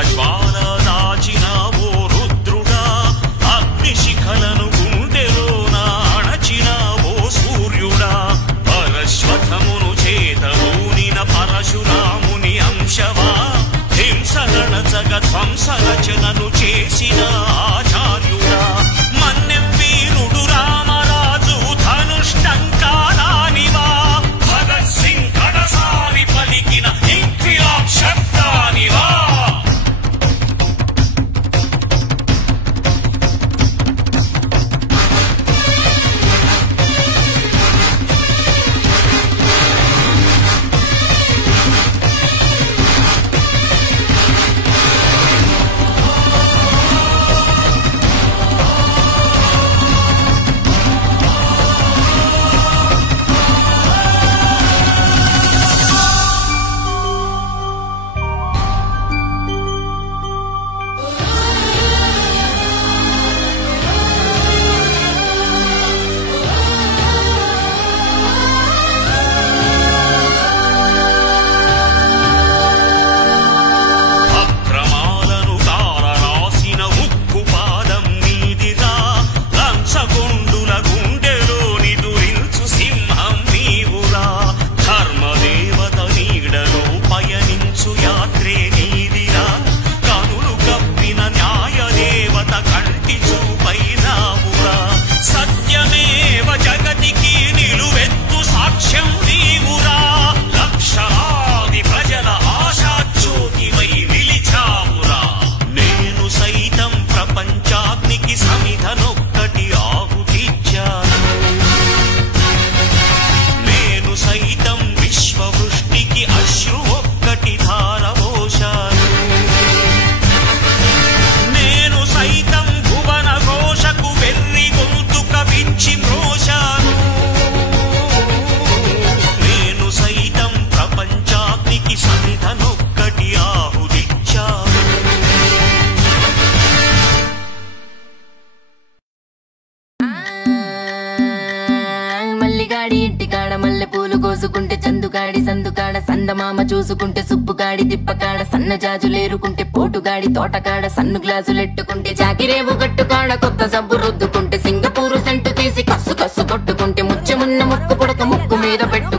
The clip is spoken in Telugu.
ఉగ్రజ్వాల దాచిన ఓ రుద్రుడా అగ్నిశిఖలను గుండెలోన అణచిన ఓ సూర్యుడా పరశ్వథమును చేతూనిన పరశురాముని అంశవా హింసగణచగ ధ్వంసరచనను చేసిన ఆచార్యుడా మన్నెం వీరుడు రామరాజు ధనుష్టంకారానివా భగత్ సింగ్ కడసారి పలికిన ఇంక్విలాబ్ శబ్దానివా కోసుకుంటే చందుగాడి సందుకాడ సందమామ చూసుకుంటే సుప్పుగాడి తిప్పకాడ సన్న జాజులేరుకుంటే పోటుగాడి తోటకాడ సన్ను గ్లాసులెట్టుకుంటే జాకిరేవు గట్టుకాడ కొత్త సబ్బు రుద్దుకుంటే సింగపూరు సెంటు తీసి కస్సు కస్సు కొట్టుకుంటే ముచ్చెమున్న ముక్కు పుడక ముక్కు మీద పెట్టు